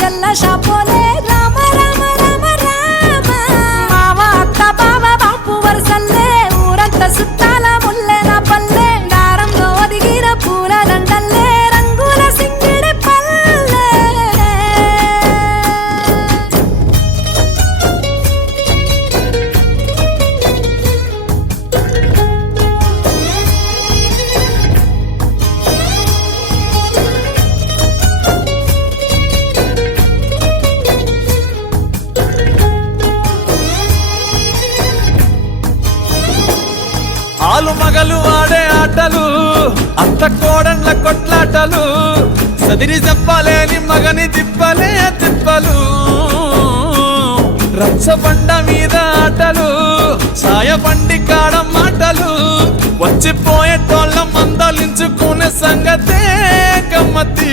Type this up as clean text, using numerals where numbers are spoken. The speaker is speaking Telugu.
జల్ల షాపోలే రామ రామ రామ రామ మావ అక్క బావ బాపు వరసల్లే ఊరంతా సుట్టాల ముల్లె నా పల్లె దారంలో ఒదిగిన పూల దండల్లే రంగుల సింగిడి పల్లె ఆలు మగలు ఆడే ఆటలు అత్త కోడళ్ళ కొట్లాటలు సదిరి చెప్పలేని మగని తిప్పలే తిప్పలు రచ్చబండ మీద ఆటలు సాయబండి కాడ మాటలు వచ్చిపోయేటోళ్ళ మందలించుకునే సంగతే గమ్మతి